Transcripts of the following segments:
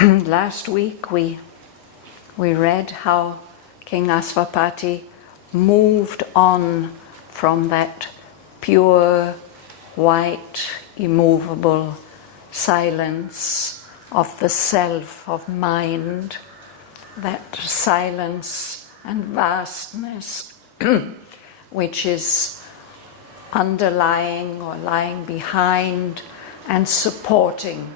Last week we read how King Asvapati moved on from that pure, white, immovable silence of the self, of mind, that silence and vastness which is underlying or lying behind and supporting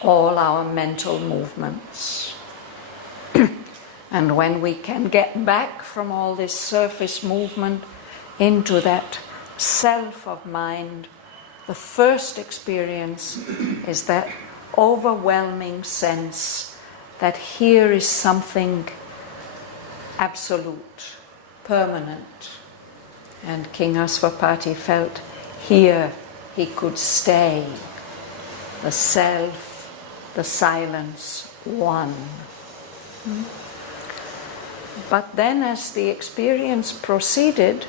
all our mental movements. And when we can get back from all this surface movement into that self of mind, the first experience is that overwhelming sense that here is something absolute, permanent. And King Asvapati felt here he could stay, the self, the silence, one. But then as the experience proceeded,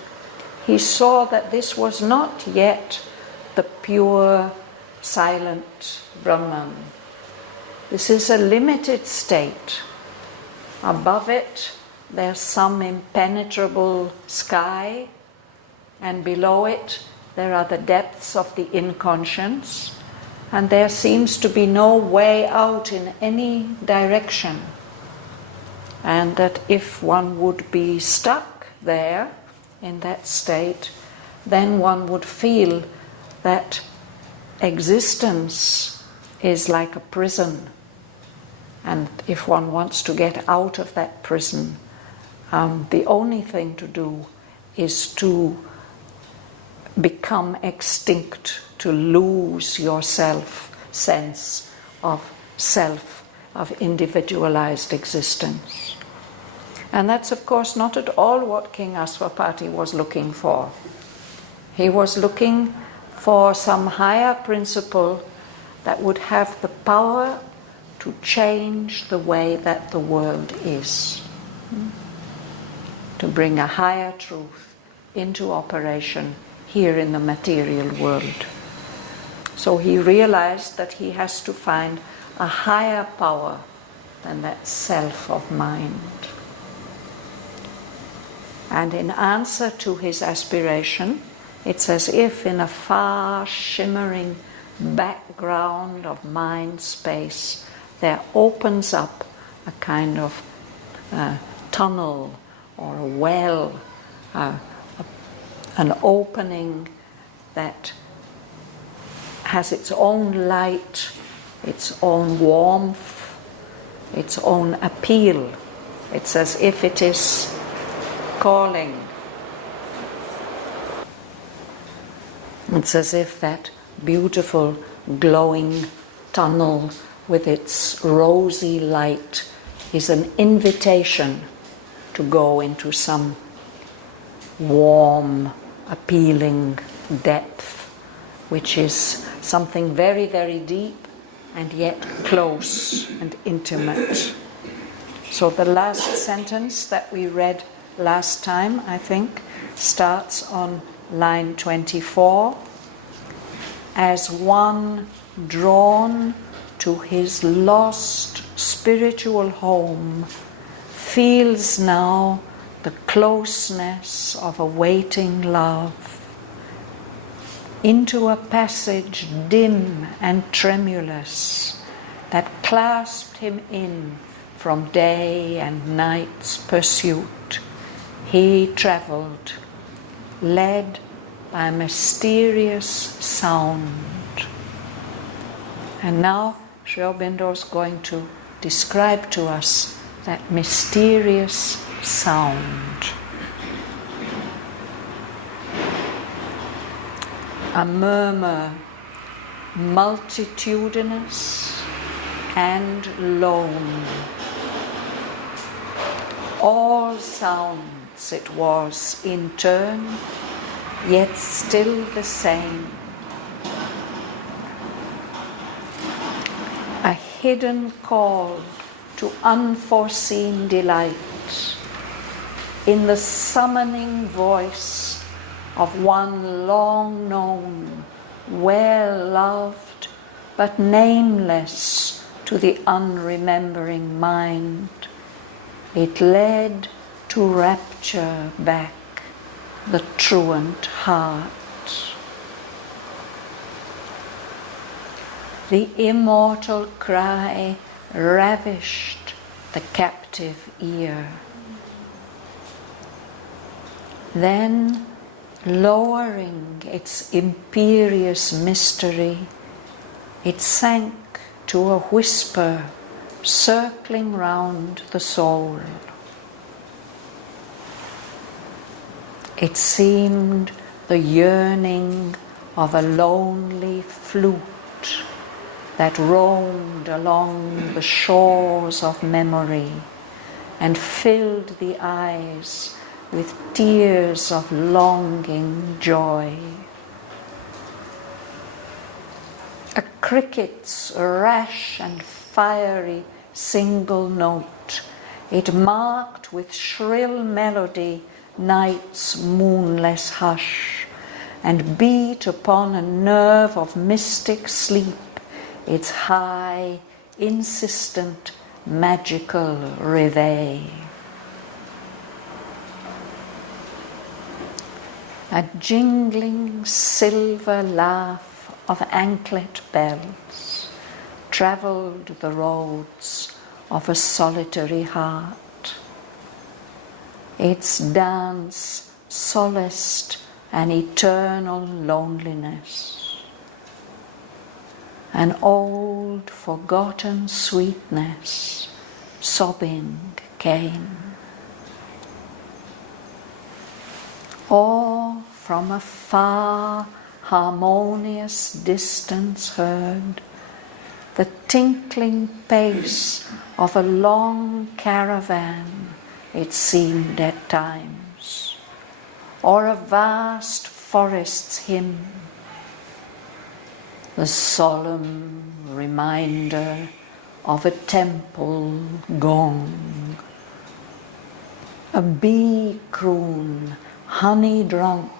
he saw that this was not yet the pure, silent Brahman. This is a limited state. Above it, there's some impenetrable sky, and below it, there are the depths of the inconscience, and there seems to be no way out in any direction. And that if one would be stuck there, in that state, then one would feel that existence is like a prison. And if one wants to get out of that prison, the only thing to do is to become extinct, to lose your sense of self, of individualized existence. And that's of course not at all what King Asvapati was looking for. He was looking for some higher principle that would have the power to change the way that the world is, to bring a higher truth into operation here in the material world. So he realized that he has to find a higher power than that self of mind. And in answer to his aspiration, it's as if in a far shimmering background of mind space there opens up a kind of tunnel or a well, an opening that has its own light, its own warmth, its own appeal. It's as if it is calling. It's as if that beautiful glowing tunnel with its rosy light is an invitation to go into some warm, appealing depth, which is something very, very deep and yet close and intimate. So the last sentence that we read last time, I think, starts on line 24. As one drawn to his lost spiritual home feels now the closeness of a waiting love, into a passage dim and tremulous that clasped him in from day and night's pursuit, he travelled, led by a mysterious sound. And now Sri Aurobindo is going to describe to us that mysterious sound. A murmur multitudinous and lone. All sounds it was in turn, yet still the same. A hidden call to unforeseen delight in the summoning voice of one long known, well loved, but nameless to the unremembering mind. It led to rapture back the truant heart. The immortal cry ravished the captive ear. Then, lowering its imperious mystery, it sank to a whisper circling round the soul. It seemed the yearning of a lonely flute that roamed along the shores of memory and filled the eyes with tears of longing joy. A cricket's rash and fiery single note, it marked with shrill melody night's moonless hush, and beat upon a nerve of mystic sleep its high, insistent, magical reveille. A jingling silver laugh of anklet bells travelled the roads of a solitary heart. Its dance solaced an eternal loneliness. An old forgotten sweetness sobbing came. Or from a far harmonious distance heard the tinkling pace of a long caravan, it seemed at times, or a vast forest's hymn, the solemn reminder of a temple gong. A bee croon, honey drunk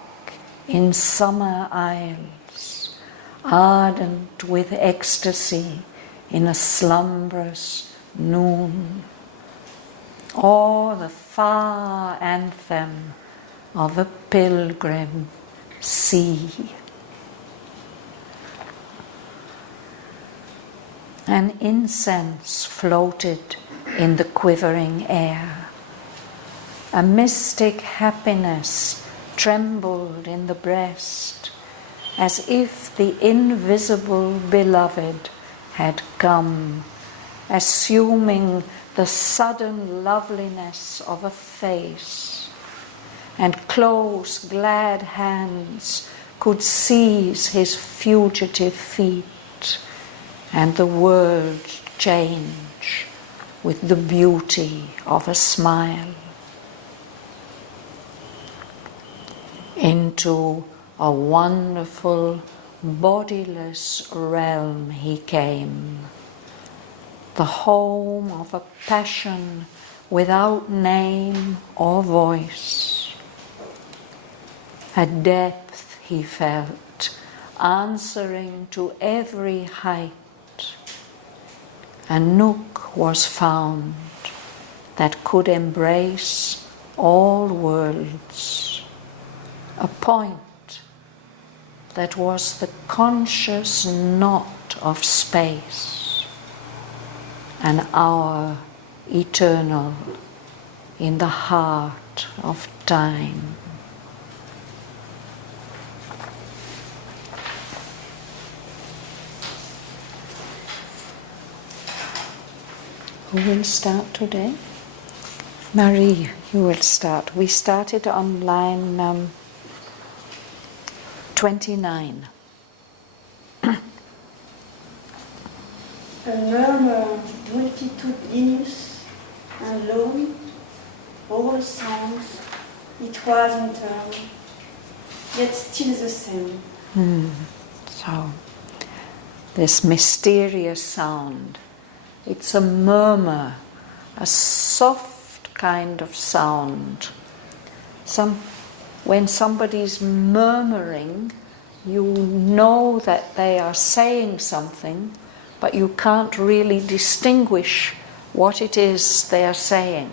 in summer isles, ardent with ecstasy in a slumbrous noon, or the far anthem of a pilgrim sea. An incense floated in the quivering air. A mystic happiness trembled in the breast, as if the invisible beloved had come, assuming the sudden loveliness of a face, and close, glad hands could seize his fugitive feet, and the world change with the beauty of a smile. Into a wonderful, bodiless realm he came, the home of a passion without name or voice. A depth he felt, answering to every height. A nook was found that could embrace all worlds. A point that was the conscious knot of space, an hour eternal in the heart of time. Who will start today? Marie, you will start. We started on line 29. A murmur multitudinous and lone, all songs, it was in turn, yet still the same. So, this mysterious sound, it's a murmur, a soft kind of sound. When somebody's murmuring, you know that they are saying something, but you can't really distinguish what it is they are saying.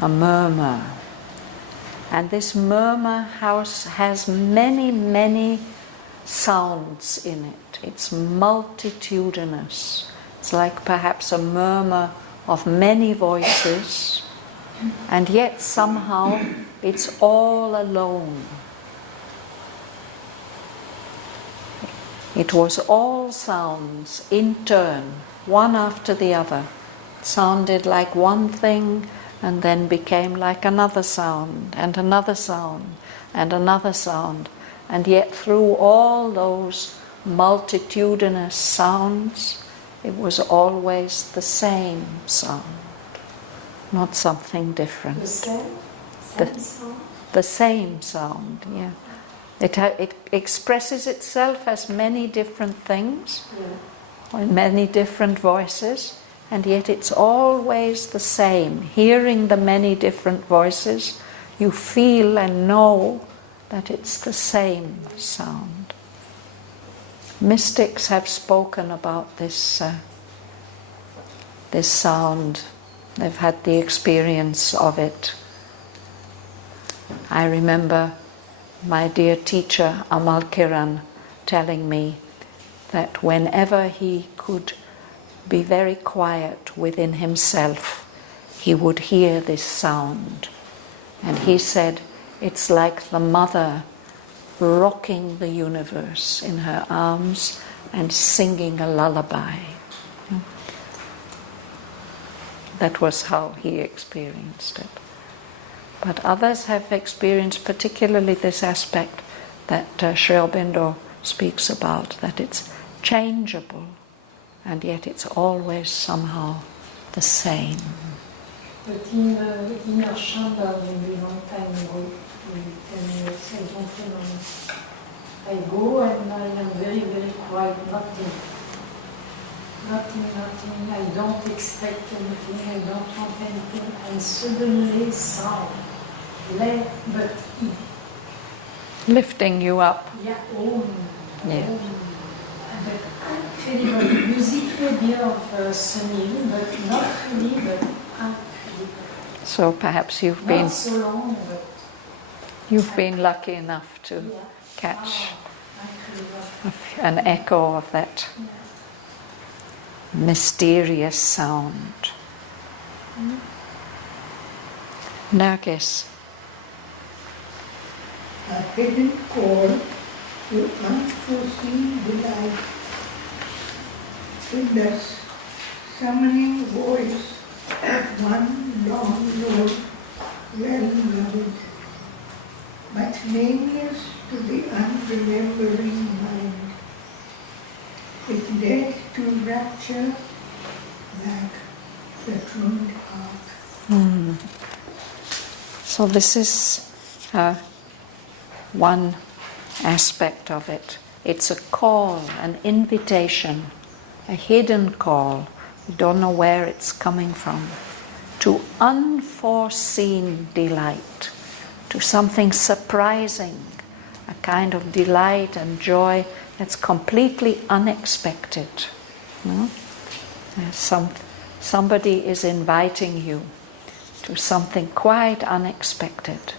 A murmur. And this murmur house has many, many sounds in it. It's multitudinous. It's like perhaps a murmur of many voices, and yet somehow it's all alone. It was all sounds in turn, one after the other. It sounded like one thing and then became like another sound and another sound and another sound. And yet through all those multitudinous sounds, it was always the same sound, not something different. The same sound? The same sound, yeah. It expresses itself as many different things, in many different voices, and yet it's always the same. Hearing the many different voices, you feel and know that it's the same sound. Mystics have spoken about this sound. They've had the experience of it. I remember my dear teacher Amal Kiran telling me that whenever he could be very quiet within himself, he would hear this sound. And he said, it's like the mother rocking the universe in her arms and singing a lullaby. That was how he experienced it. But others have experienced particularly this aspect that Sri Aurobindo speaks about, that it's changeable and yet it's always somehow the same. But in inner chamber, when we long time ago, we 10 years, I don't remember. I go and I am very, very quiet, nothing. I don't expect anything, I don't want anything, and suddenly sound. But Lifting you up. yeah, Yeah. But incredible. Music maybe of singing, but not really, but incredible. So perhaps you've Not so long, but been lucky enough to catch incredible. an echo of that mysterious sound. Nargis. A hidden call to unforeseen delight. With the summoning voice of one long Lord, well loved, but nameless to the unremembering mind. It led to rapture like the truant heart. So this is one aspect of it. It's a call, an invitation, a hidden call. You don't know where it's coming from. To unforeseen delight, to something surprising, a kind of delight and joy that's completely unexpected. No? Somebody is inviting you to something quite unexpected.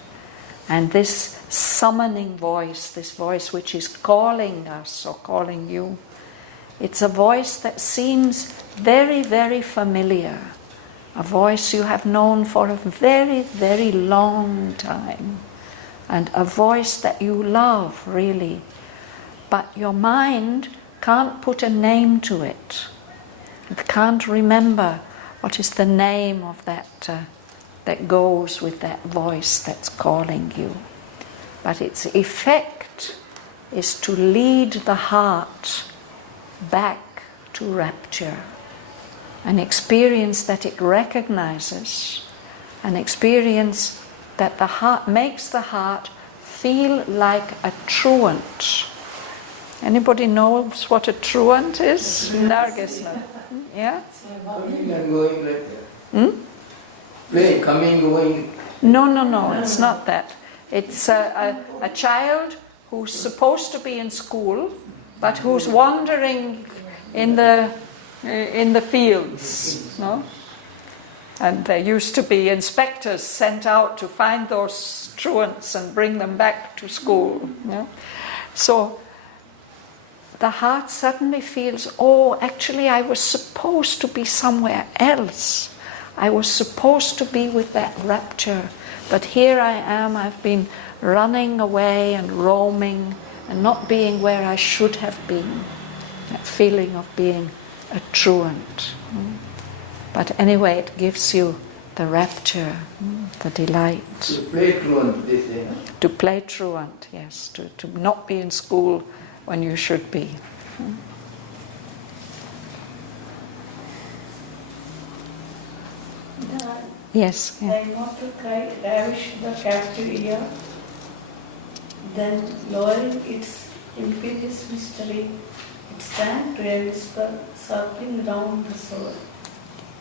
And this summoning voice, this voice which is calling us or calling you, it's a voice that seems very, very familiar. A voice you have known for a very, very long time. And a voice that you love, really. But your mind can't put a name to it. It can't remember what is the name of that that goes with that voice that's calling you. But its effect is to lead the heart back to rapture. An experience that it recognizes, an experience that the heart makes the heart feel like a truant. Anybody knows what a truant is? Nargis. Yeah? Coming and going like that. Play, coming, going. No, it's not that. It's a child who's supposed to be in school, but who's wandering in the fields, no? And there used to be inspectors sent out to find those truants and bring them back to school. No? So the heart suddenly feels, oh, actually I was supposed to be somewhere else. I was supposed to be with that rapture. But here I am, I've been running away and roaming and not being where I should have been. That feeling of being a truant. But anyway, it gives you the rapture, the delight. To play truant, they say. Huh? To play truant, yes. To not be in school when you should be. Yes. Yeah. I want to cry, ravish the captive ear, then lowering its imperious mystery, it sang to a whisper, circling round the soul.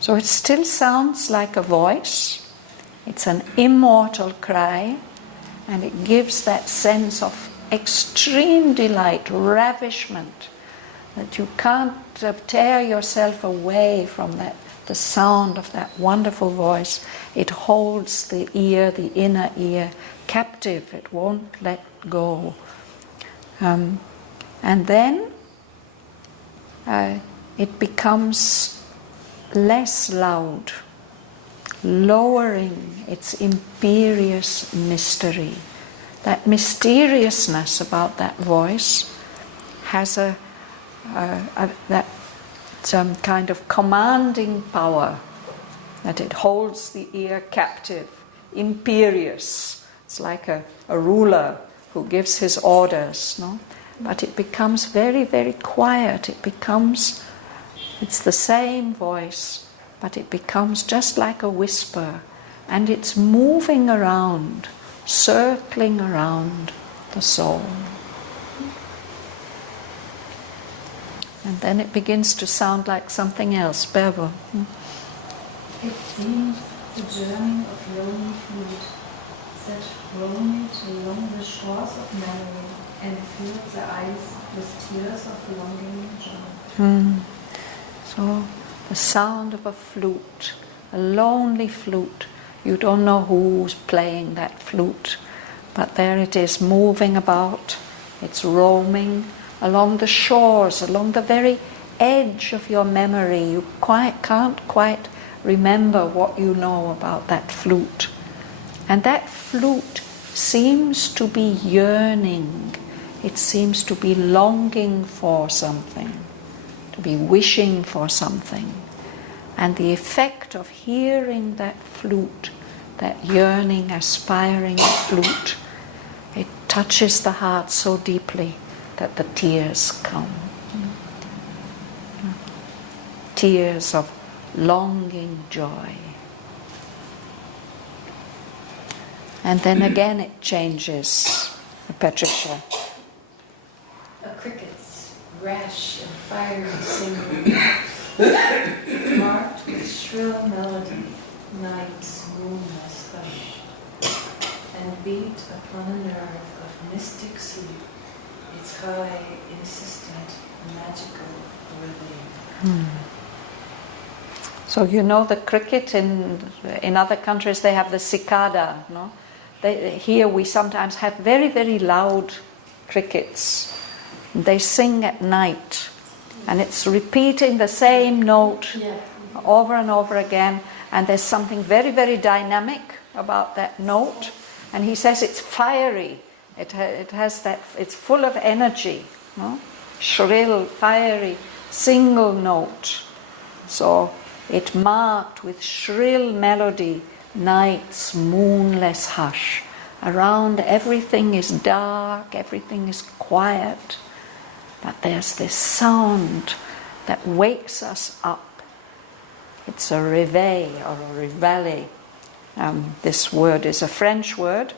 So it still sounds like a voice. It's an immortal cry, and it gives that sense of extreme delight, ravishment, that you can't tear yourself away from that, the sound of that wonderful voice. It holds the ear, the inner ear, captive. It won't let go. And then it becomes less loud, lowering its imperious mystery. That mysteriousness about that voice has some kind of commanding power, that it holds the ear captive, imperious. It's like a ruler who gives his orders, no? But it becomes very, very quiet. It's the same voice, but it becomes just like a whisper, and it's moving around, circling around the soul. And then it begins to sound like something else. Bhavan. It seems the journey of lonely feet that roamed along the shores of memory and filled the eyes with tears of longing and joy. So the sound of a flute, a lonely flute. You don't know who's playing that flute, but there it is, moving about. It's roaming along the shores, along the very edge of your memory. You can't quite remember what you know about that flute. And that flute seems to be yearning. It seems to be longing for something, to be wishing for something. And the effect of hearing that flute, that yearning, aspiring flute, it touches the heart so deeply that the tears come. Tears of longing joy. And then again it changes. Patricia. A cricket's rash and fiery singing, marked with shrill melody, night's moonless hush, and beat upon a nerve of mystic sleep, its high, insistent, magical rhythm. So you know the cricket in other countries they have the cicada, no? Here we sometimes have very, very loud crickets. They sing at night, and it's repeating the same note over and over again, and there's something very, very dynamic about that note, and he says it's fiery. It has that, it's full of energy, no? Shrill, fiery, single note. So it marked with shrill melody night's moonless hush. Around everything is dark, everything is quiet, but there's this sound that wakes us up. It's a réveil or a réveillé. This word is a French word.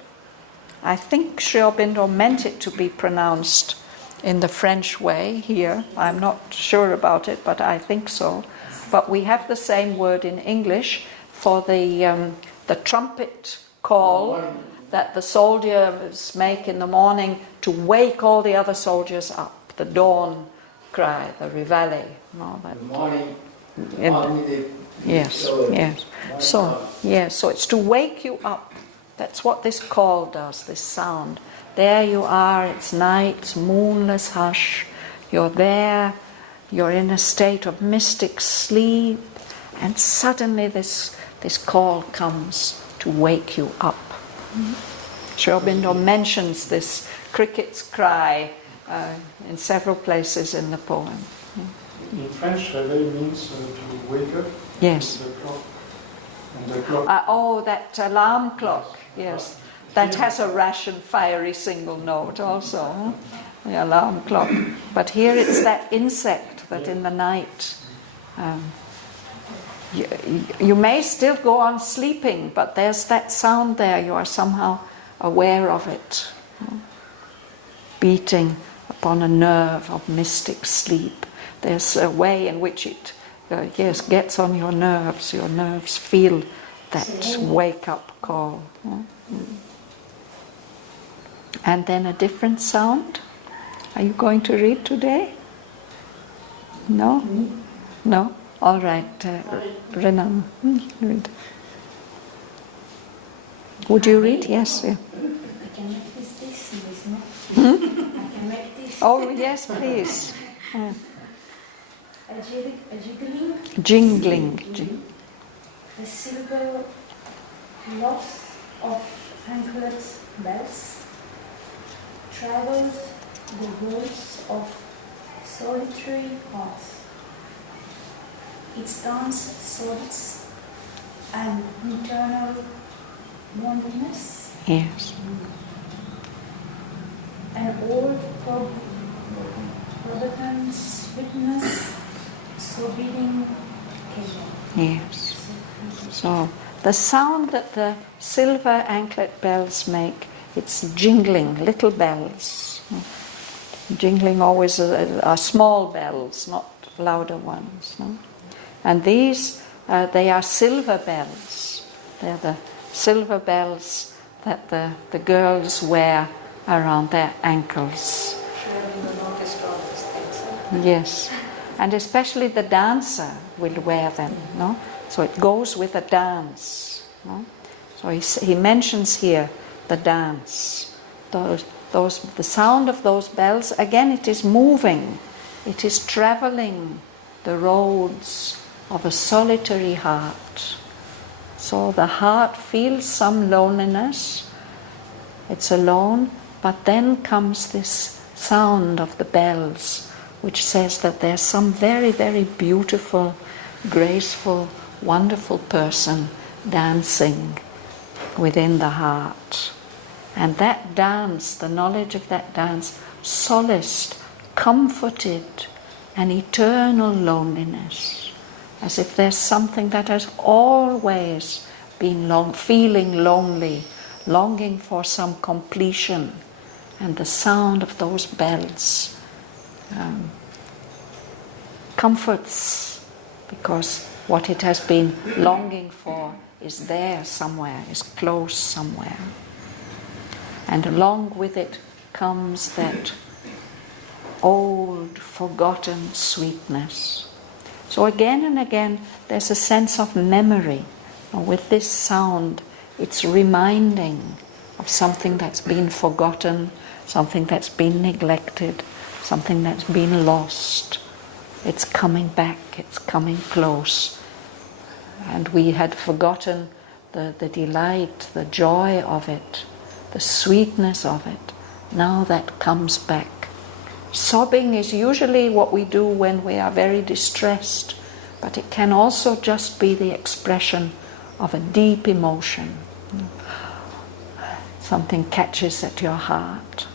I think Sri Aurobindo meant it to be pronounced in the French way here. I'm not sure about it, but I think so. But we have the same word in English for the trumpet call that the soldiers make in the morning to wake all the other soldiers up. the dawn cry, the reveille. No, that, The morning, in- morning they yes, show it. yes. So, yes, so it's to wake you up. That's what this call does, this sound. There you are, it's night, it's moonless hush. You're there, you're in a state of mystic sleep, and suddenly this call comes to wake you up. Sri Aurobindo mentions this cricket's cry in several places in the poem. In French, réveil means to wake up. Yes. The clock. And the clock. Oh, that alarm clock, yes. That has a rash and fiery single note also, huh? The alarm clock. But here it's that insect that in the night, you may still go on sleeping, but there's that sound there, you are somehow aware of it, beating upon a nerve of mystic sleep. There's a way in which it gets on your nerves feel that wake-up call. And then a different sound. Are you going to read today? No? No? All right, Renan, read. Would you read? Yes. Yeah. I can make this noise, no? I can make this. Oh, yes, please. A jiggling. Jingling. The silver loss of anklet bells travels the roads of solitary paths. Its dance solace and internal loneliness. Yes. An old Robertson sweetness, so beating cable. Yes. So the sound that the silver anklet bells make, it's jingling, little bells. Jingling always are small bells, not louder ones. No? And these, they are silver bells. They're the silver bells that the girls wear around their ankles. Yes. And especially the dancer will wear them, no? So it goes with a dance. No? So he mentions here the dance. The sound of those bells, again it is moving. It is traveling the roads of a solitary heart. So the heart feels some loneliness. It's alone, but then comes this sound of the bells, which says that there's some very, very beautiful, graceful, wonderful person dancing within the heart. And that dance, the knowledge of that dance, solaced, comforted an eternal loneliness, as if there's something that has always been feeling lonely, longing for some completion. And the sound of those bells comforts, because what it has been longing for is there somewhere, is close somewhere. And along with it comes that old, forgotten sweetness. So again and again, there's a sense of memory. With this sound, it's reminding of something that's been forgotten, something that's been neglected, something that's been lost. It's coming back, it's coming close. And we had forgotten the delight, the joy of it, the sweetness of it. Now that comes back. Sobbing is usually what we do when we are very distressed, but it can also just be the expression of a deep emotion. Something catches at your heart.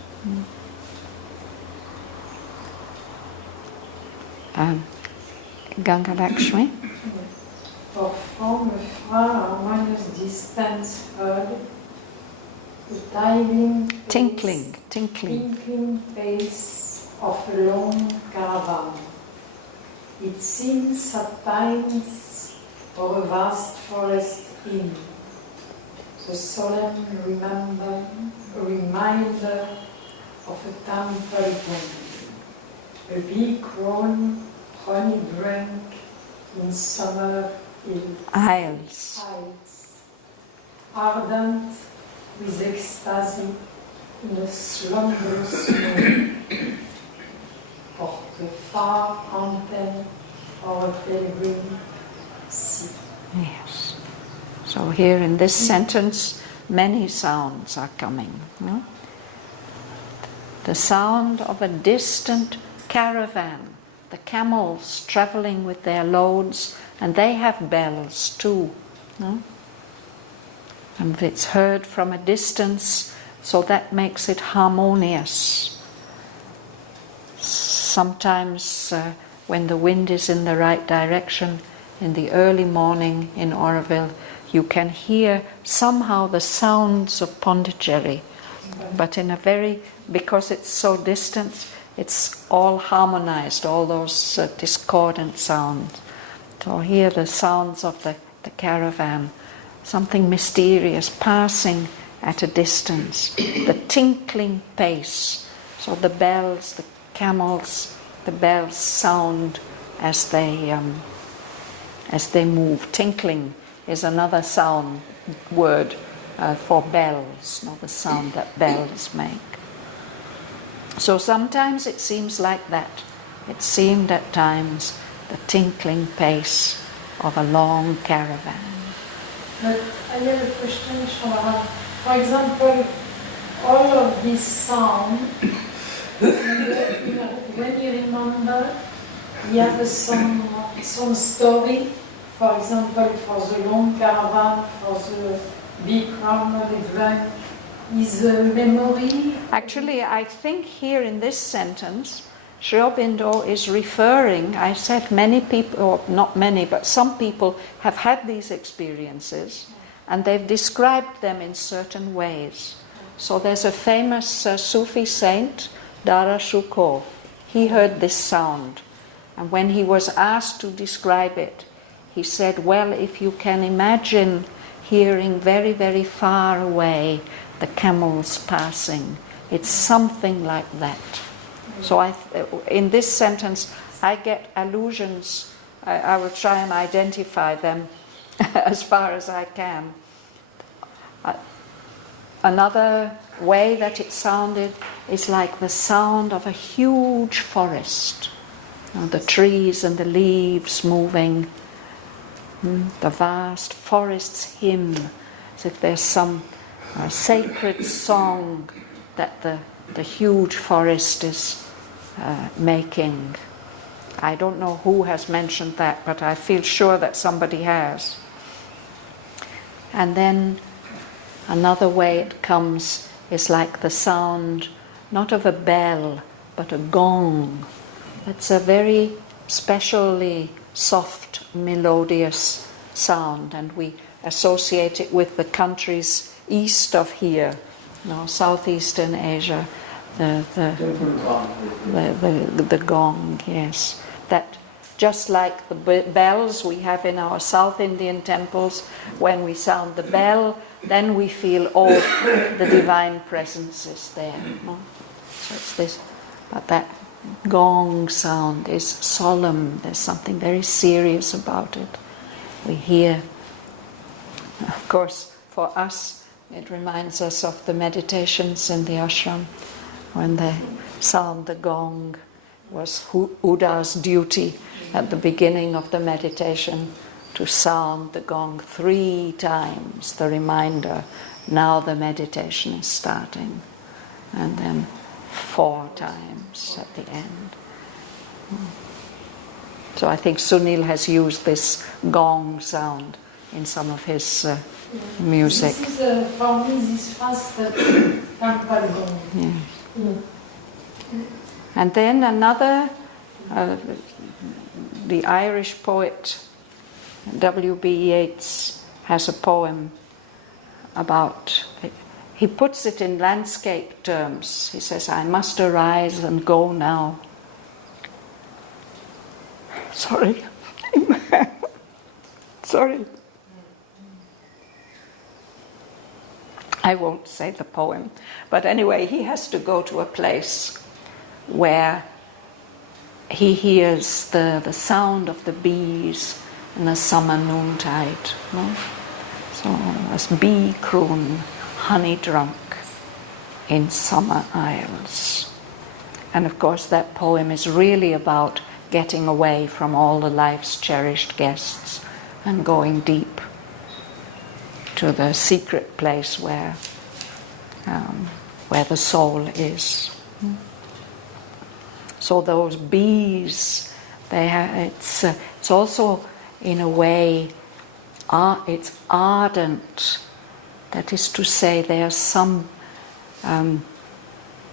Ganga Lakshmi. For from afar harmonious distance heard, the tinkling pace of a long caravan. It seems at times or a vast forest in the solemn reminder of a temple. a big-grown honey drank in summer Isles. ardent with ecstasy in a slumberous mood, porte far antenne or a pilgrim sea. Yes. So here in this sentence, many sounds are coming. No? The sound of a distant caravan, the camels traveling with their loads, and they have bells too. No? And it's heard from a distance, so that makes it harmonious. Sometimes when the wind is in the right direction, in the early morning in Auroville, you can hear somehow the sounds of Pondicherry, but in a very, because it's so distant, it's all harmonized, all those discordant sounds. So hear the sounds of the caravan, something mysterious passing at a distance, the tinkling pace. So the bells, the camels, the bells sound as they move. Tinkling is another sound word for bells, not the sound that bells make. So sometimes it seems like that. It seemed at times the tinkling pace of a long caravan. But I have a question, Shraddhavan. For example, all of this sound, when you remember, you have some story, for example, for the long caravan, for the big family drank, is a memory? Actually, I think here in this sentence, Sri Aurobindo is referring, I said many people, or not many, but some people have had these experiences and they've described them in certain ways. So there's a famous Sufi saint, Dara Shukor. He heard this sound, and when he was asked to describe it, he said, well, if you can imagine hearing very, very far away the camels passing, it's something like that. So in this sentence, I get allusions. I will try and identify them as far as I can. Another way that it sounded is like the sound of a huge forest. You know, the trees and the leaves moving, the vast forest's hymn, as if there's some sacred song that the huge forest is making. I don't know who has mentioned that, but I feel sure that somebody has. And then another way it comes is like the sound, not of a bell, but a gong. It's a very specially soft, melodious sound, and we associate it with the countries east of here, you know, Southeastern Asia. The gong, yes. That just like the bells we have in our South Indian temples, when we sound the bell, then we feel the divine presence is there. No? So it's this, but that gong sound is solemn. There's something very serious about it. We hear. Of course, for us, it reminds us of the meditations in the ashram. When they sound the gong, was Uda's duty at the beginning of the meditation to sound the gong 3 times, the reminder, now the meditation is starting, and then 4 times at the end. So I think Sunil has used this gong sound in some of his music. This is, for me, this fast temple gong. Yeah. And then another, the Irish poet W.B. Yeats has a poem about, he puts it in landscape terms. He says, I must arise and go now. Sorry. Sorry. I won't say the poem, but anyway, he has to go to a place where he hears the sound of the bees in the summer noontide. No? So as bee croon, honey drunk in summer isles. And of course that poem is really about getting away from all the life's cherished guests and going deep to the secret place where the soul is. So those bees, it's also in a way, it's ardent. That is to say, there's some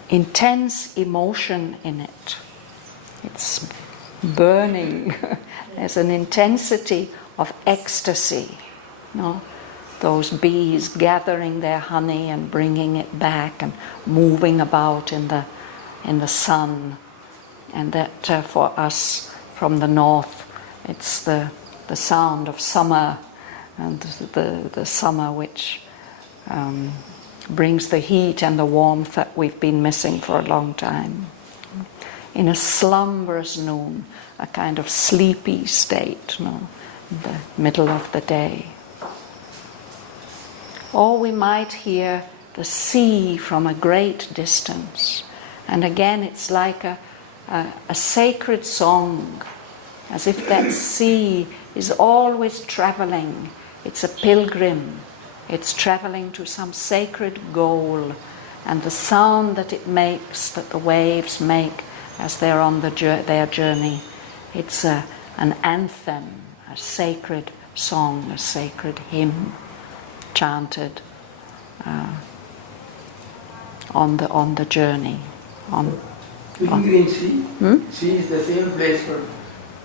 intense emotion in it. It's burning. There's an intensity of ecstasy. No? Those bees gathering their honey and bringing it back and moving about in the sun. And that for us from the north, it's the sound of summer, and the summer which brings the heat and the warmth that we've been missing for a long time. In a slumberous noon, a kind of sleepy state, in the middle of the day. Or we might hear the sea from a great distance. And again, it's like a sacred song, as if that sea is always traveling. It's a pilgrim. It's traveling to some sacred goal. And the sound that it makes, that the waves make as they're on their journey, it's an anthem, a sacred song, a sacred hymn, chanted on the journey. Pilgrim Sea? Sea is the same place for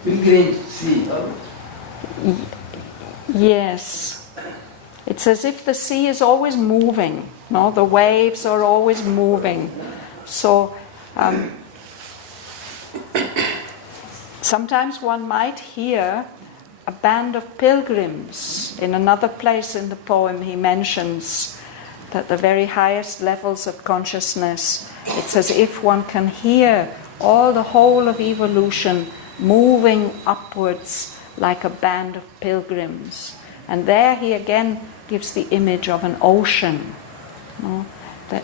Pilgrim Sea. Yes. It's as if the sea is always moving. No? The waves are always moving. So sometimes one might hear a band of pilgrims. In another place in the poem he mentions that the very highest levels of consciousness, it's as if one can hear the whole of evolution moving upwards like a band of pilgrims. And there he again gives the image of an ocean. That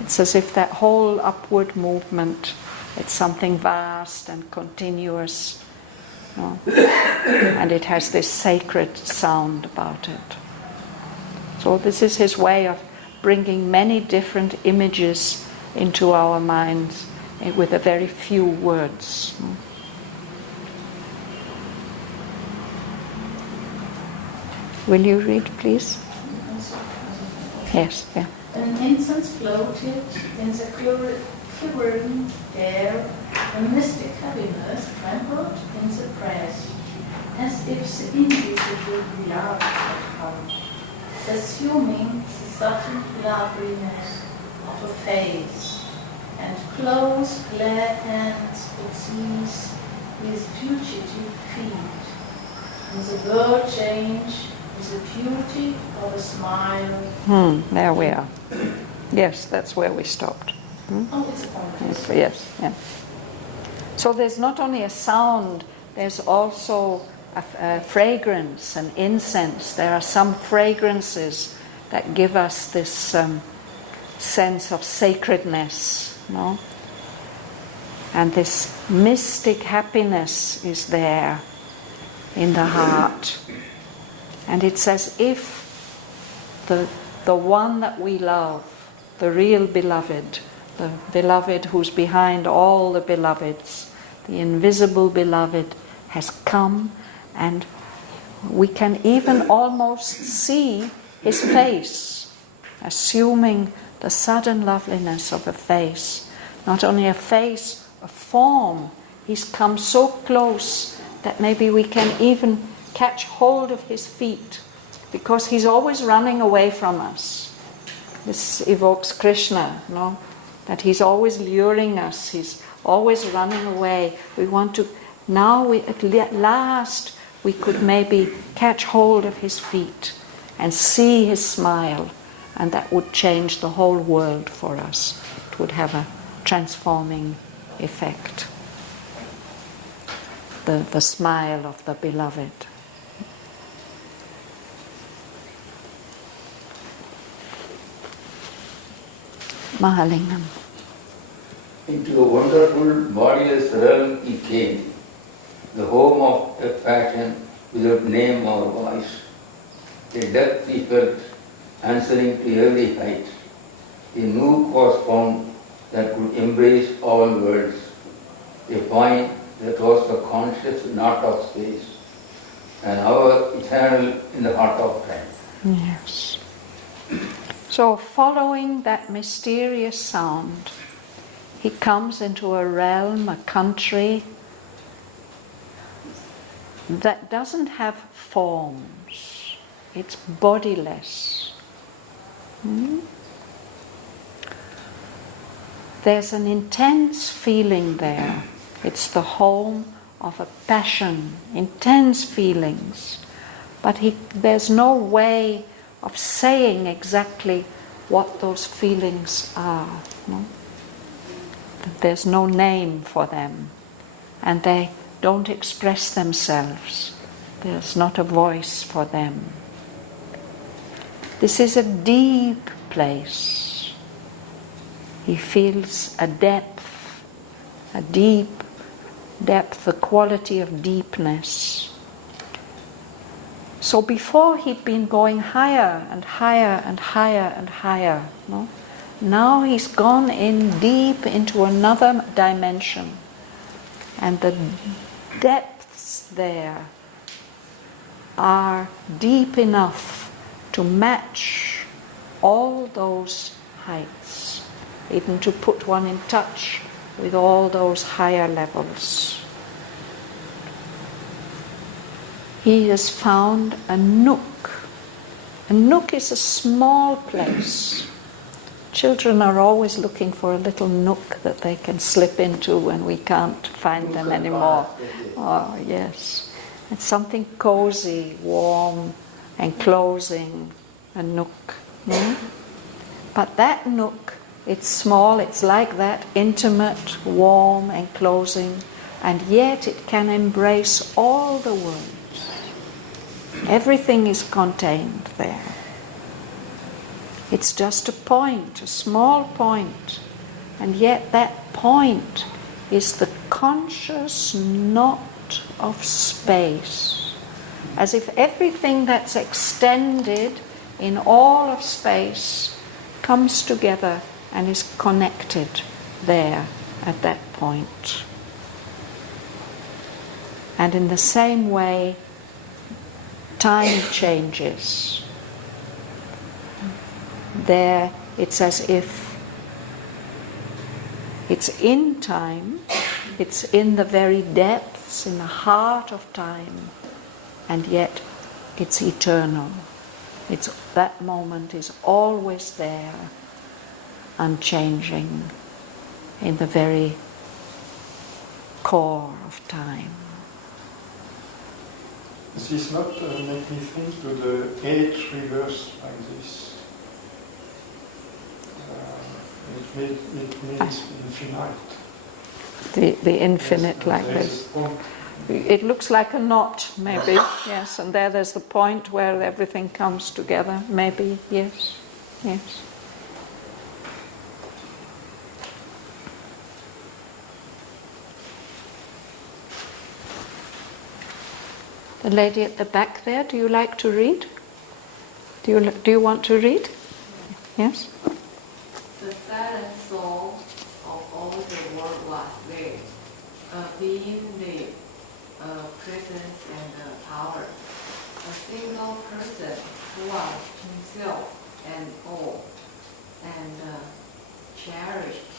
it's as if that whole upward movement, it's something vast and continuous. And it has this sacred sound about it. So this is his way of bringing many different images into our minds with a very few words. Will you read, please? Yes, yeah. An incense floated in the quivering air, a mystic happiness trembled in the breast, as if the invisible love had come, assuming the subtle loveliness of a face, and close glare hands it sees with fugitive feet, and the world change with the beauty of a smile. There we are. Yes, that's where we stopped. Oh, it's a poem. Yes, yeah. So there's not only a sound, there's also a fragrance, an incense. There are some fragrances that give us this sense of sacredness, no? And this mystic happiness is there in the heart. And it's as if the one that we love, the real beloved, the beloved who's behind all the beloveds, the invisible beloved, has come, and we can even almost see his face, assuming the sudden loveliness of a face. Not only a face, a form. He's come so close that maybe we can even catch hold of his feet, because he's always running away from us. This evokes Krishna, no? That he's always luring us, he's always running away. We want to, now at last we could maybe catch hold of his feet and see his smile, and that would change the whole world for us. It would have a transforming effect. the smile of the beloved. Mahalingam. Into a wonderful bodiless realm he came, the home of a passion without name or voice. A depth he felt, answering to every height. A nook was found that could embrace all worlds. A point that was the conscious knot of space, an hour eternal in the heart of time. Yes. So following that mysterious sound, he comes into a realm, a country that doesn't have forms. It's bodiless. There's an intense feeling there. It's the home of a passion, intense feelings. But there's no way of saying exactly what those feelings are. No? There's no name for them. And they don't express themselves. There's not a voice for them. This is a deep place. He feels a deep depth, the quality of deepness. So before he'd been going higher and higher and higher and higher. No? Now he's gone in deep into another dimension. And the depths there are deep enough to match all those heights, even to put one in touch with all those higher levels. He has found a nook. A nook is a small place. Children are always looking for a little nook that they can slip into when we can't find them anymore. Oh, yes. It's something cozy, warm, enclosing, a nook. But that nook, it's small, it's like that, intimate, warm, enclosing, and yet it can embrace all the worlds. Everything is contained there. It's just a point, a small point, and yet that point is the conscious knot of space, as if everything that's extended in all of space comes together and is connected there at that point. And in the same way, time changes. There, it's as if it's in time, it's in the very depths, in the heart of time, and yet it's eternal. That moment is always there, unchanging, in the very core of time. Does this not make me think to the age reverse like this? It means infinite. The infinite Yes, like this. It looks like a knot, maybe, yes, and there's the point where everything comes together, maybe, yes, yes. The lady at the back there, do you like to read? Do you want to read? Yes? The silent soul of all the world was there, being the presence and the power. A single person who was himself and all, and cherished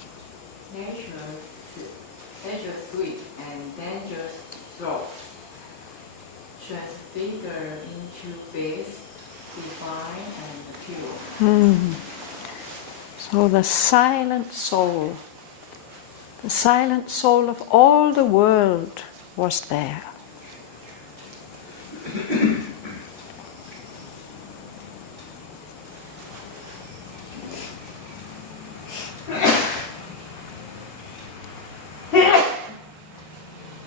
nature's sweet and dangerous thought, transfigured into bliss, divine and pure. So the silent soul of all the world was there.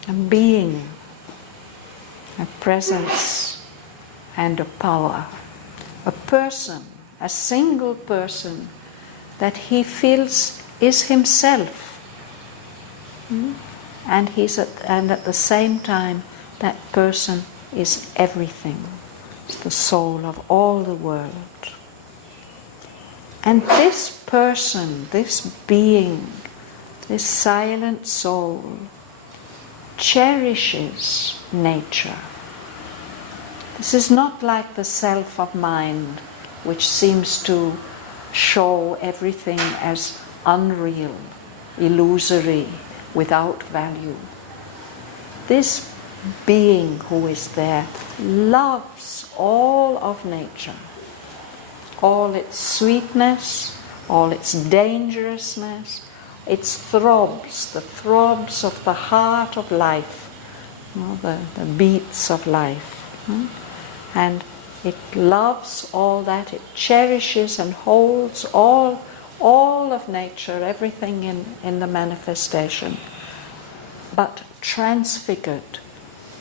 A being presence and a power. A person, a single person that he feels is himself. And at the same time, that person is everything. It's the soul of all the world. And this person, this being, this silent soul, cherishes nature. This is not like the self of mind, which seems to show everything as unreal, illusory, without value. This being who is there loves all of nature, all its sweetness, all its dangerousness, its throbs, the throbs of the heart of life, the beats of life. And it loves all that, it cherishes and holds all of nature, everything in the manifestation, but transfigured,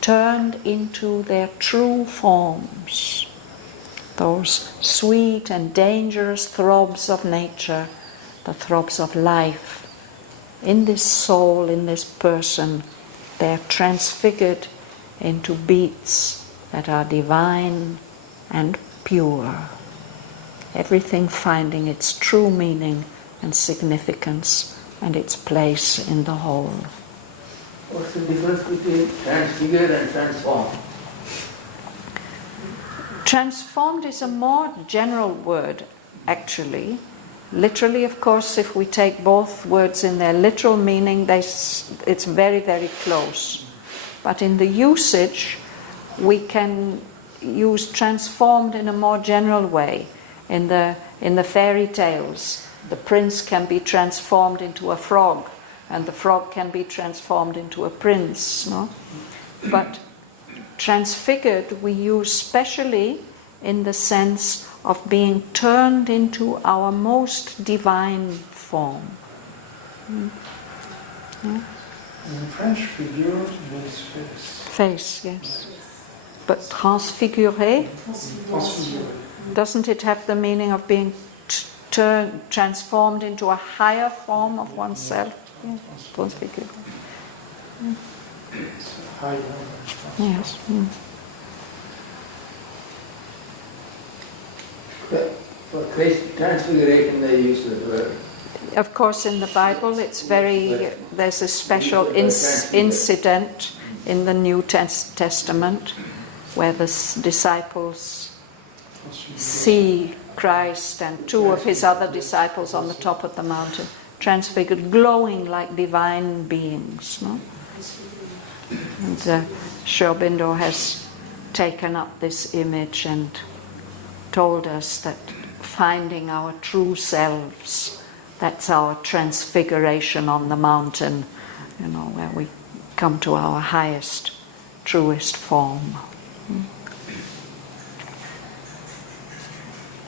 turned into their true forms. Those sweet and dangerous throbs of nature, the throbs of life, in this soul, in this person, they're transfigured into beats that are divine and pure. Everything finding its true meaning and significance and its place in the whole. What's the difference between transfigured and transformed? Transformed is a more general word, actually. Literally, of course, if we take both words in their literal meaning, it's very, very close. But in the usage, we can use transformed in a more general way. In the fairy tales, the prince can be transformed into a frog, and the frog can be transformed into a prince. No? But transfigured we use specially in the sense of being turned into our most divine form. In French, figure means face. Face, yes. But transfiguré, doesn't it have the meaning of being transformed into a higher form of oneself? Yeah. Transfiguré. It's a high level. Yes. For transfiguration they use the word. Of course, in the Bible, there's a special incident in the New Testament where the disciples see Christ and two of his other disciples on the top of the mountain, transfigured, glowing like divine beings. No? And Sri Aurobindo has taken up this image and told us that finding our true selves, that's our transfiguration on the mountain, where we come to our highest, truest form.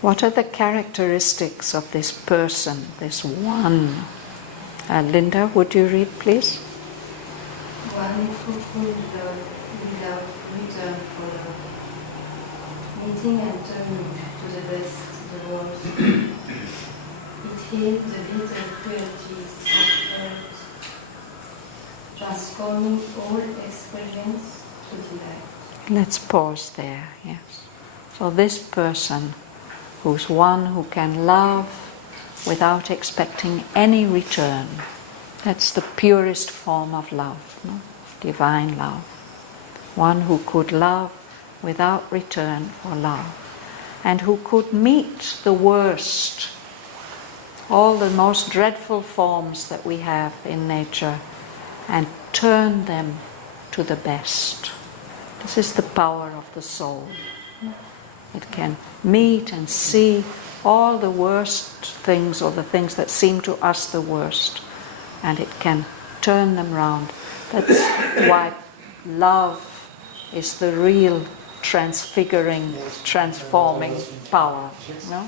What are the characteristics of this person, this one? Linda, would you read, please? One who could love without return for love, meeting and turning to the best, the worst. It hid the bitter cruelties of earth, transforming all experience to delight. Let's pause there, yes. So this person, who's one who can love without expecting any return, that's the purest form of love, no? Divine love. One who could love without return for love, and who could meet the worst, all the most dreadful forms that we have in nature, and turn them to the best. This is the power of the soul. It can meet and see all the worst things, or the things that seem to us the worst, and it can turn them round. That's why love is the real transfiguring, transforming power. No?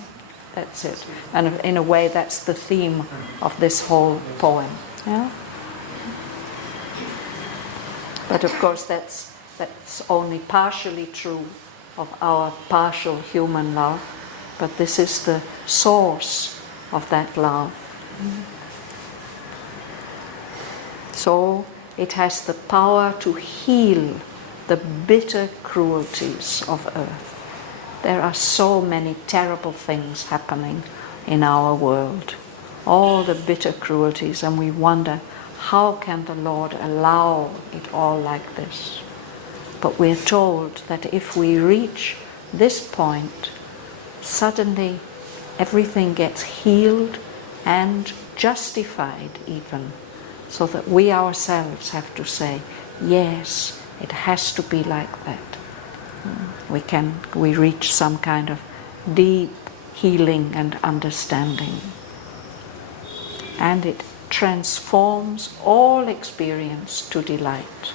That's it. And in a way, that's the theme of this whole poem. Yeah? But of course, that's that's only partially true of our partial human love, but this is the source of that love. So it has the power to heal the bitter cruelties of earth. There are so many terrible things happening in our world, all the bitter cruelties, and we wonder, how can the Lord allow it all like this? But we're told that if we reach this point, suddenly everything gets healed and justified even, so that we ourselves have to say, yes, it has to be like that. We reach some kind of deep healing and understanding. And it transforms all experience to delight.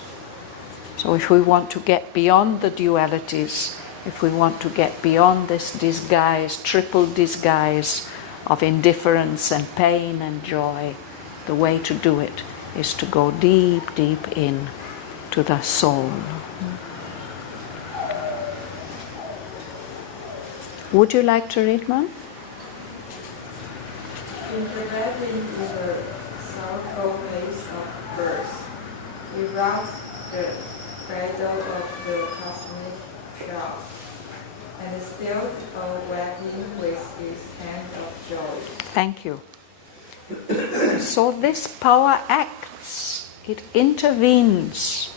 So if we want to get beyond the dualities, if we want to get beyond this disguise, triple disguise of indifference and pain and joy, the way to do it is to go deep, deep in to the soul. Would you like to read, Mom? Interpreting the sorrowful place of birth, he wraps the cradle of the cosmic child, and still awakening with his hand of joy. Thank you. So this power acts, it intervenes.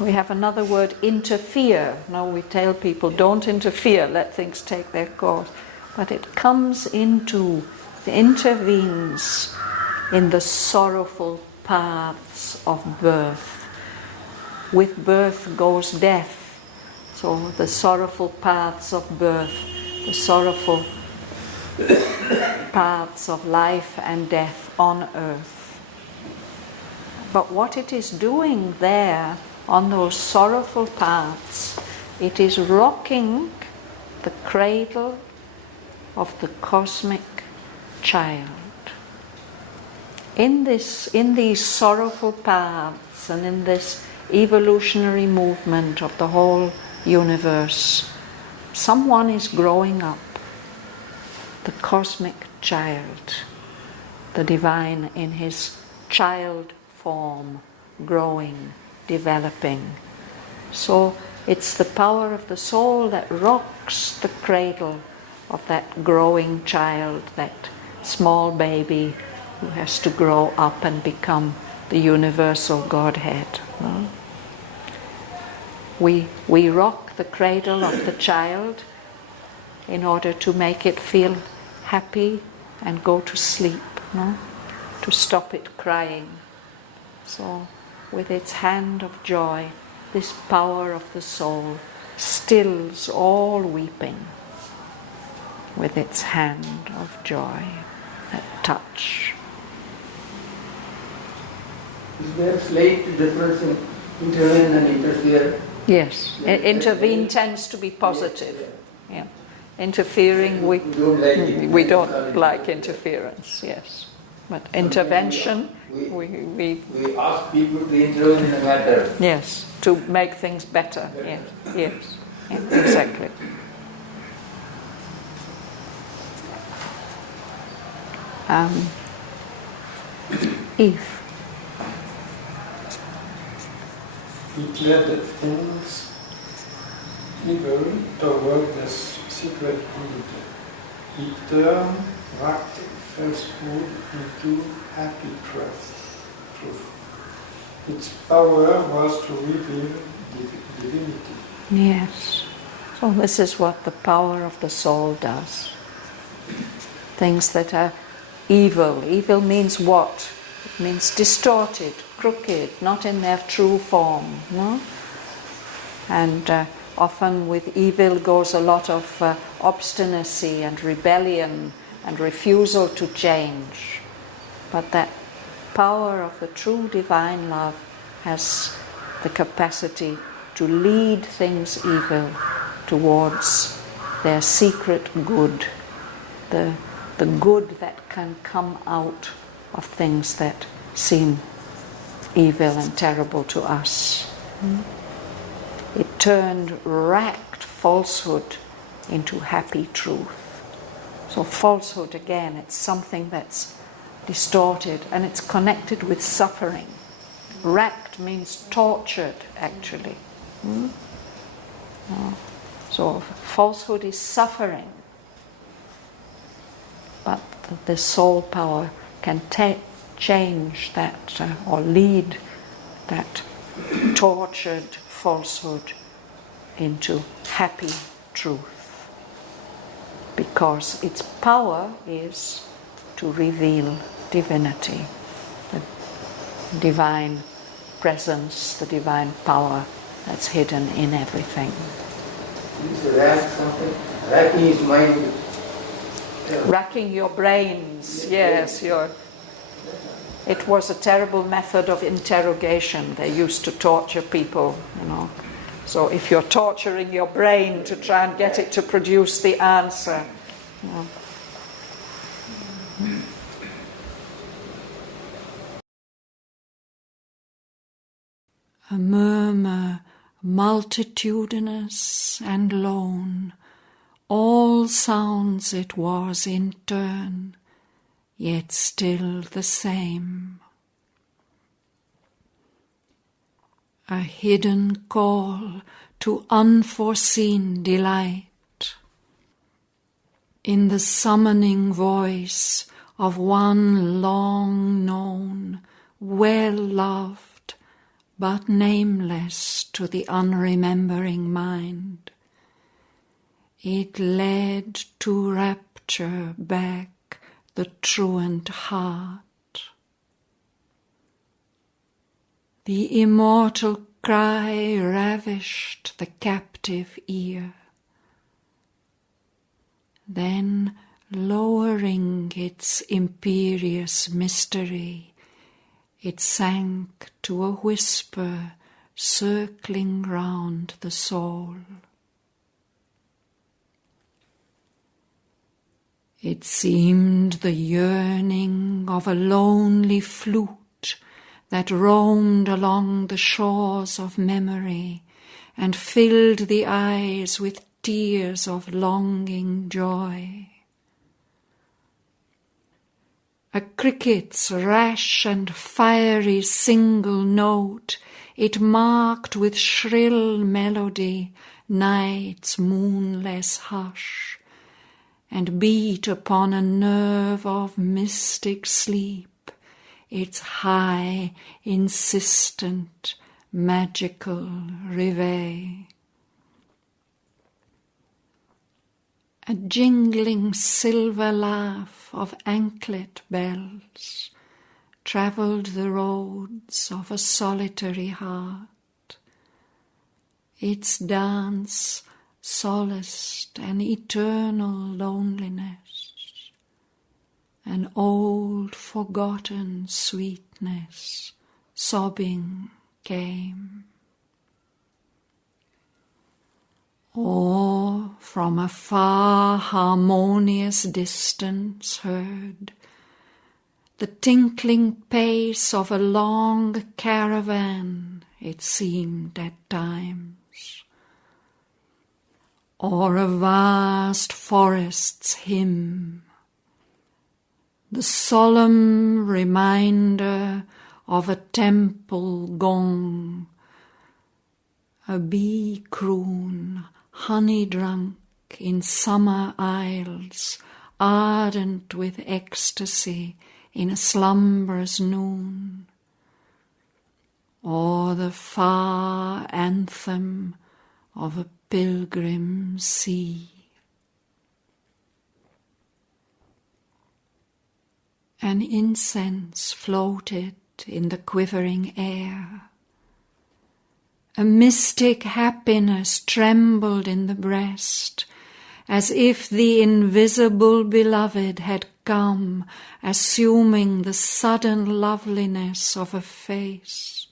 We have another word, interfere. Now we tell people, don't interfere, let things take their course. But it comes into, intervenes in the sorrowful paths of birth. With birth goes death. So the sorrowful paths of birth, the sorrowful paths of life and death on earth. But what it is doing there, on those sorrowful paths, it is rocking the cradle of the cosmic child. In these sorrowful paths and in this evolutionary movement of the whole universe, someone is growing up, the cosmic child, the divine in his child form, growing, developing. So it's the power of the soul that rocks the cradle of that growing child, that small baby who has to grow up and become the universal Godhead. No? We rock the cradle of the child in order to make it feel happy and go to sleep, no? To stop it crying. So with its hand of joy, this power of the soul stills all weeping with its hand of joy, that touch. Is there slight difference in intervene and interfere? Yes, intervene tends to be positive. Yeah. Interfering, we don't like interference, yes. But intervention, we ask people to intervene in a matter. Yes, to make things better. Yes, yeah, exactly. Eve. It led things evil toward the secret good. It turned wracked falsehood into happy truth. Its power was to reveal divinity. Yes. So this is what the power of the soul does. Things that are evil. Evil means what? It means distorted, crooked, not in their true form. No? And often with evil goes a lot of obstinacy and rebellion and refusal to change. But that power of the true divine love has the capacity to lead things evil towards their secret good, the good that can come out of things that seem evil and terrible to us. turned racked falsehood into happy truth. So falsehood, again, it's something that's distorted and it's connected with suffering. Racked means tortured, actually. So falsehood is suffering. But the soul power can change that or lead that tortured falsehood into happy truth. Because its power is to reveal divinity, the divine presence, the divine power that's hidden in everything. Is rack something? Racking his mind. Racking your brains, yes, it was a terrible method of interrogation. They used to torture people, So if you're torturing your brain to try and get it to produce the answer. A murmur multitudinous and lone, all sounds it was in turn, yet still the same. A hidden call to unforeseen delight, in the summoning voice of one long known, well loved, but nameless to the unremembering mind. It led to rapture back the truant heart. The immortal cry ravished the captive ear. Then, lowering its imperious mystery, it sank to a whisper circling round the soul. It seemed the yearning of a lonely flute that roamed along the shores of memory and filled the eyes with tears of longing joy. A cricket's rash and fiery single note, it marked with shrill melody night's moonless hush, and beat upon a nerve of mystic sleep its high, insistent, magical reveille. A jingling silver laugh of anklet bells travelled the roads of a solitary heart. Its dance solaced an eternal loneliness, an old forgotten sweetness, sobbing came. Or from a far harmonious distance heard the tinkling pace of a long caravan, it seemed at times, or a vast forest's hymn, the solemn reminder of a temple gong, a bee croon honey-drunk in summer aisles, ardent with ecstasy in a slumberous noon, or the far anthem of a pilgrim sea. An incense floated in the quivering air. A mystic happiness trembled in the breast, as if the invisible beloved had come, assuming the sudden loveliness of a face,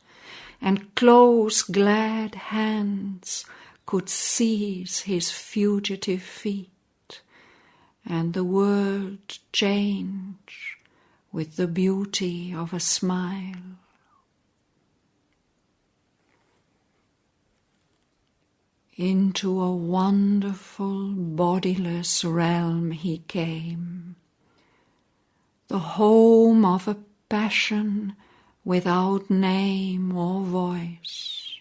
and close glad hands could seize his fugitive feet, and the world change with the beauty of a smile. Into a wonderful bodiless realm he came, the home of a passion without name or voice.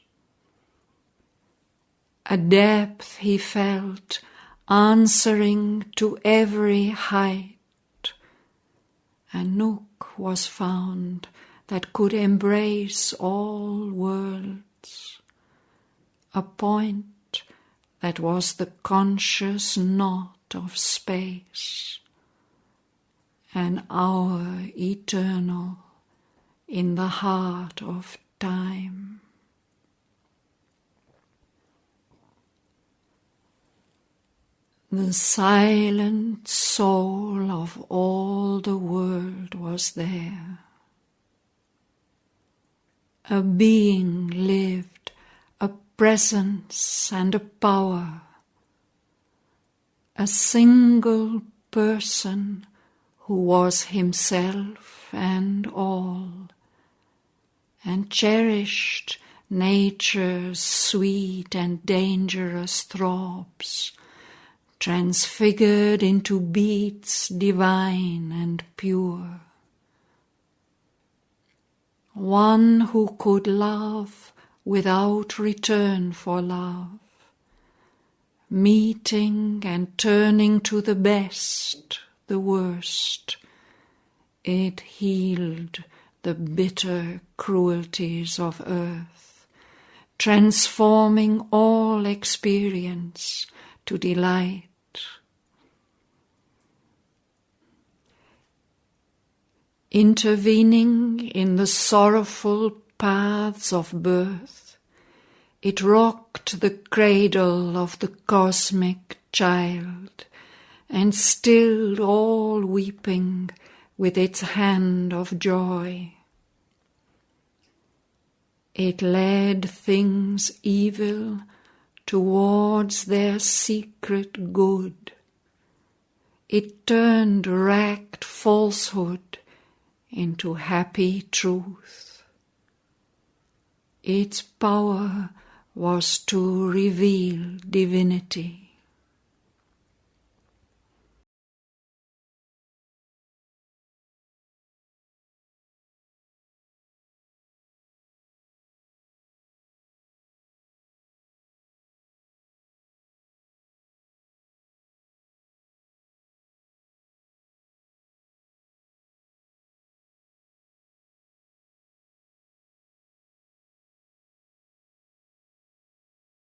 A depth he felt answering to every height. A nook was found that could embrace all worlds. A point that was the conscious knot of space, an hour eternal in the heart of time. The silent soul of all the world was there. A being lived, a presence and a power, a single person who was himself and all, and cherished nature's sweet and dangerous throbs, transfigured into beats divine and pure. One who could love without return for love, meeting and turning to the best, the worst. It healed the bitter cruelties of earth, transforming all experience to delight. Intervening in the sorrowful paths of birth, it rocked the cradle of the cosmic child, and stilled all weeping with its hand of joy. It led things evil towards their secret good. It turned racked falsehood into happy truth. Its power was to reveal divinity.